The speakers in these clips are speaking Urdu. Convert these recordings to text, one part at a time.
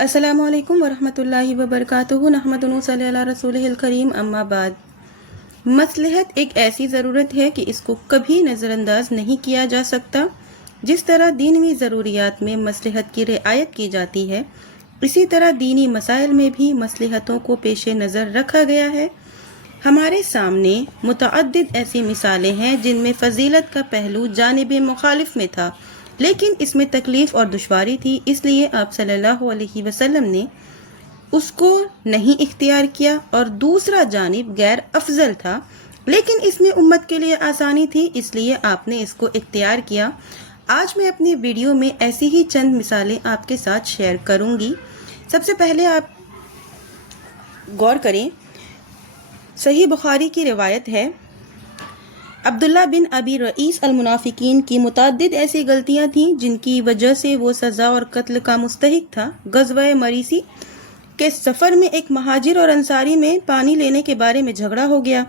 السلام علیکم ورحمۃ اللہ وبرکاتہ، نحمدہ صلی اللہ رسولہ الکریم، اما بعد۔ مصلحت ایک ایسی ضرورت ہے کہ اس کو کبھی نظر انداز نہیں کیا جا سکتا۔ جس طرح دینی ضروریات میں مصلحت کی رعایت کی جاتی ہے، اسی طرح دینی مسائل میں بھی مصلحتوں کو پیش نظر رکھا گیا ہے۔ ہمارے سامنے متعدد ایسی مثالیں ہیں جن میں فضیلت کا پہلو جانب مخالف میں تھا، لیکن اس میں تکلیف اور دشواری تھی، اس لیے آپ صلی اللہ علیہ وسلم نے اس کو نہیں اختیار کیا، اور دوسرا جانب غیر افضل تھا لیکن اس میں امت کے لیے آسانی تھی، اس لیے آپ نے اس کو اختیار کیا۔ آج میں اپنی ویڈیو میں ایسی ہی چند مثالیں آپ کے ساتھ شیئر کروں گی۔ سب سے پہلے آپ غور کریں، صحیح بخاری کی روایت ہے، عبداللہ بن ابی رئیس المنافقین کی متعدد ایسی غلطیاں تھیں جن کی وجہ سے وہ سزا اور قتل کا مستحق تھا۔ غزوہ مریسی کے سفر میں ایک مہاجر اور انصاری میں پانی لینے کے بارے میں جھگڑا ہو گیا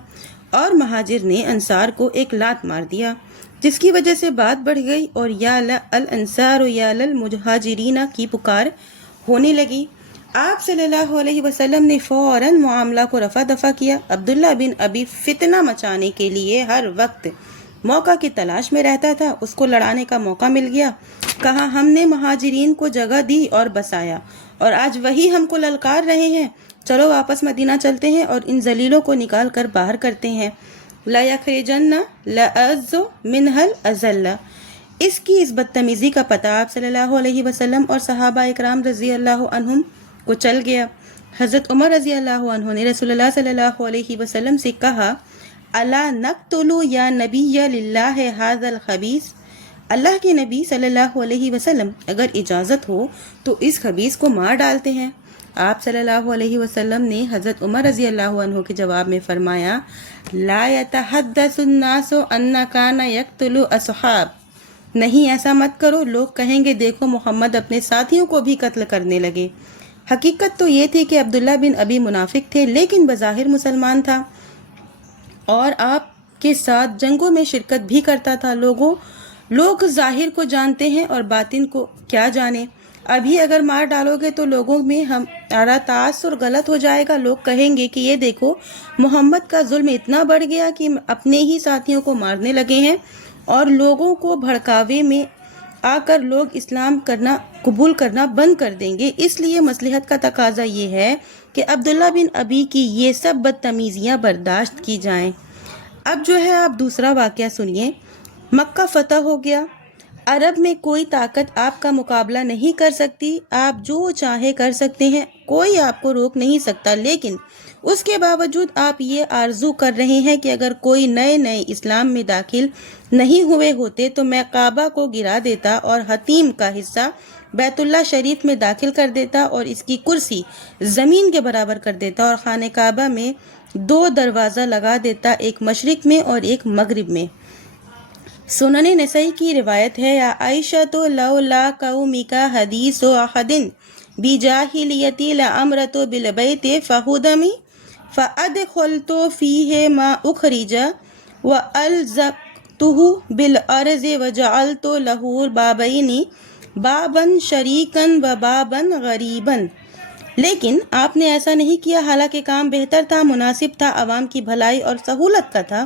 اور مہاجر نے انصار کو ایک لات مار دیا، جس کی وجہ سے بات بڑھ گئی اور یا الانصار یا للمہاجرین کی پکار ہونے لگی۔ آپ صلی اللہ علیہ وسلم نے فوراً معاملہ کو رفع دفع کیا۔ عبداللہ بن ابی فتنہ مچانے کے لیے ہر وقت موقع کی تلاش میں رہتا تھا، اس کو لڑانے کا موقع مل گیا، کہا ہم نے مہاجرین کو جگہ دی اور بسایا، اور آج وہی ہم کو للکار رہے ہیں، چلو واپس مدینہ چلتے ہیں اور ان ذلیلوں کو نکال کر باہر کرتے ہیں۔ لا یخرجن الاعز منها الاذل۔ اس کی اس بدتمیزی کا پتہ آپ صلی اللہ علیہ وسلم اور صحابہ اکرام رضی اللہ عنہم کو چل گیا۔ حضرت عمر رضی اللہ عنہ نے رسول اللہ صلی اللہ علیہ وسلم سے کہا، الا نقتل یا نبی للہ ھذا الخبیث۔ اللہ کے نبی صلی اللہ علیہ وسلم اگر اجازت ہو تو اس خبیث کو مار ڈالتے ہیں۔ آپ صلی اللہ علیہ وسلم نے حضرت عمر رضی اللہ عنہ کے جواب میں فرمایا، لا يتحدث الناس ان کان یقتل اصحاب۔ نہیں، ایسا مت کرو، لوگ کہیں گے دیکھو محمد اپنے ساتھیوں کو بھی قتل کرنے لگے۔ حقیقت تو یہ تھی کہ عبداللہ بن ابی منافق تھے لیکن بظاہر مسلمان تھا اور آپ کے ساتھ جنگوں میں شرکت بھی کرتا تھا۔ لوگ ظاہر کو جانتے ہیں اور باطن کو کیا جانے۔ ابھی اگر مار ڈالو گے تو لوگوں میں ہمارا تاثر غلط ہو جائے گا، لوگ کہیں گے کہ یہ دیکھو محمد کا ظلم اتنا بڑھ گیا کہ اپنے ہی ساتھیوں کو مارنے لگے ہیں، اور لوگوں کو بھڑکاوے میں آ کر لوگ اسلام قبول کرنا بند کر دیں گے۔ اس لیے مصلحت کا تقاضا یہ ہے کہ عبداللہ بن ابی کی یہ سب بدتمیزیاں برداشت کی جائیں۔ اب جو ہے آپ دوسرا واقعہ سنیے۔ مکہ فتح ہو گیا، عرب میں کوئی طاقت آپ کا مقابلہ نہیں کر سکتی، آپ جو چاہے کر سکتے ہیں، کوئی آپ کو روک نہیں سکتا، لیکن اس کے باوجود آپ یہ آرزو کر رہے ہیں کہ اگر کوئی نئے اسلام میں داخل نہیں ہوئے ہوتے تو میں کعبہ کو گرا دیتا اور حتیم کا حصہ بیت اللہ شریف میں داخل کر دیتا اور اس کی کرسی زمین کے برابر کر دیتا، اور خانہ کعبہ میں 2 دروازہ لگا دیتا، ایک مشرق میں اور ایک مغرب میں۔ سنن نسائی کی روایت ہے، یا عائشہ تو لولا قومک حدیث احد بجاہلیتی لامرت بالبیت فہدمی فادخلت فیہ ما اخرج والزقته بالارض وجعلت له بابین بابا شریکا و بابا غریبا۔ لیکن آپ نے ایسا نہیں کیا، حالانکہ کام بہتر تھا، مناسب تھا، عوام کی بھلائی اور سہولت کا تھا،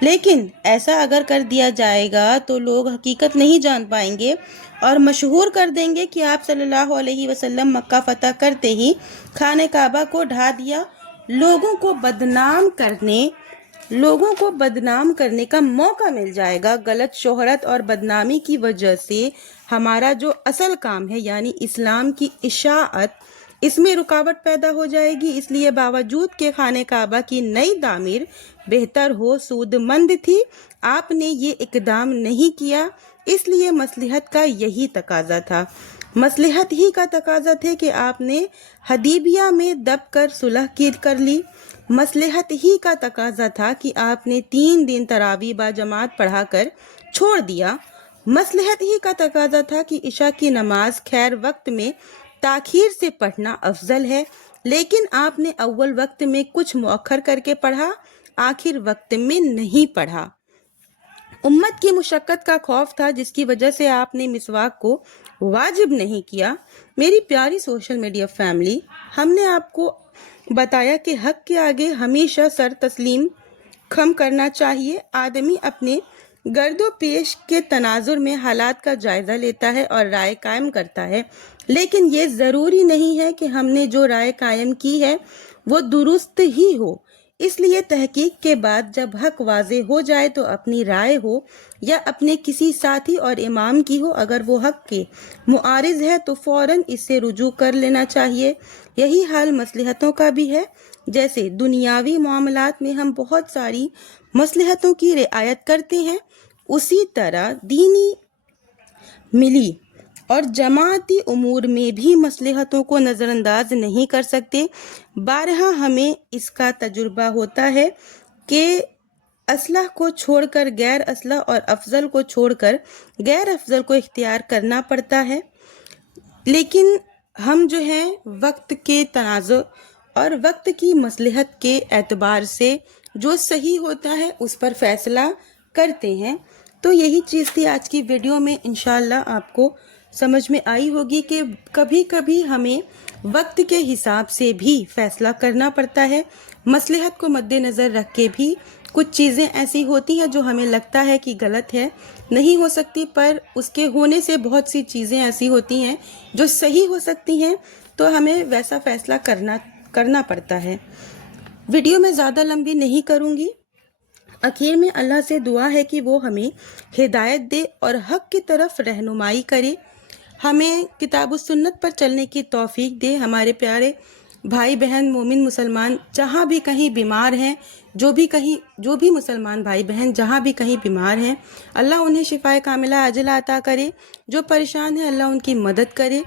لیکن ایسا اگر کر دیا جائے گا تو لوگ حقیقت نہیں جان پائیں گے اور مشہور کر دیں گے کہ آپ صلی اللہ علیہ وسلم مکہ فتح کرتے ہی خانہ کعبہ کو ڈھا دیا۔ لوگوں کو بدنام کرنے کا موقع مل جائے گا۔ غلط شہرت اور بدنامی کی وجہ سے ہمارا جو اصل کام ہے یعنی اسلام کی اشاعت، اس میں رکاوٹ پیدا ہو جائے گی۔ اس لیے باوجود کہ خانہ کعبہ کی نئی تعمیر بہتر ہو، سود مند تھی، آپ نے یہ اقدام نہیں کیا، اس لیے مصلحت کا یہی تقاضا تھا۔ مصلحت ہی کا تقاضا تھا کہ آپ نے حدیبیہ میں دب کر صلح کر لی۔ مصلحت ہی کا تقاضا تھا کہ آپ نے 3 دن تراویح با جماعت پڑھا کر چھوڑ دیا۔ مصلحت ہی کا تقاضا تھا کہ عشاء کی نماز خیر وقت میں تاخیر سے پڑھنا افضل ہے، لیکن آپ نے اول وقت میں کچھ مؤخر کر کے پڑھا، آخر وقت میں نہیں پڑھا۔ امت کی مشقت کا خوف تھا، جس کی وجہ سے آپ نے مسواک کو واجب نہیں کیا۔ میری پیاری سوشل میڈیا فیملی، ہم نے آپ کو بتایا کہ حق کے آگے ہمیشہ سر تسلیم خم کرنا چاہیے۔ آدمی اپنے گرد و پیش کے تناظر میں حالات کا جائزہ لیتا ہے اور رائے قائم کرتا ہے، لیکن یہ ضروری نہیں ہے کہ ہم نے جو رائے قائم کی ہے وہ درست ہی ہو۔ اس لیے تحقیق کے بعد جب حق واضح ہو جائے تو اپنی رائے ہو یا اپنے کسی ساتھی اور امام کی ہو، اگر وہ حق کے معارض ہے تو فوراً اس سے رجوع کر لینا چاہیے۔ یہی حال مصلحتوں کا بھی ہے۔ جیسے دنیاوی معاملات میں ہم بہت ساری مصلحتوں کی رعایت کرتے ہیں، اسی طرح دینی، ملی اور جماعتی امور میں بھی مصلحتوں کو نظر انداز نہیں کر سکتے۔ بارہا ہمیں اس کا تجربہ ہوتا ہے کہ اصلح کو چھوڑ کر غیر اصلح اور افضل کو چھوڑ کر غیر افضل کو اختیار کرنا پڑتا ہے، لیکن ہم جو ہیں وقت کے تنازع اور وقت کی مصلحت کے اعتبار سے جو صحیح ہوتا ہے اس پر فیصلہ کرتے ہیں۔ تو یہی چیز تھی آج کی ویڈیو میں۔ انشاءاللہ آپ کو سمجھ میں آئی ہوگی کہ کبھی کبھی ہمیں وقت کے حساب سے بھی فیصلہ کرنا پڑتا ہے۔ مصلحت کو مد نظر رکھ کے بھی کچھ چیزیں ایسی ہوتی ہیں جو ہمیں لگتا ہے کہ غلط ہے، نہیں ہو سکتی، پر اس کے ہونے سے بہت سی چیزیں ایسی ہوتی ہیں جو صحیح ہو سکتی ہیں، تو ہمیں ویسا فیصلہ کرنا پڑتا ہے۔ ویڈیو میں زیادہ لمبی نہیں کروں گی۔ آخر میں اللہ سے دعا ہے کہ وہ ہمیں ہدایت دے اور حق کی طرف رہنمائی کرے، ہمیں کتاب و سنت پر چلنے کی توفیق دے۔ ہمارے پیارے بھائی بہن مومن مسلمان جہاں بھی کہیں بیمار ہیں، جو بھی مسلمان بھائی بہن جہاں بھی کہیں بیمار ہیں، اللہ انہیں شفائے کاملہ عاجلہ عطا کرے۔ جو پریشان ہیں اللہ ان کی مدد کرے۔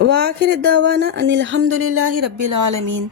وآخر دعوانا ان الحمدللہ رب العالمین۔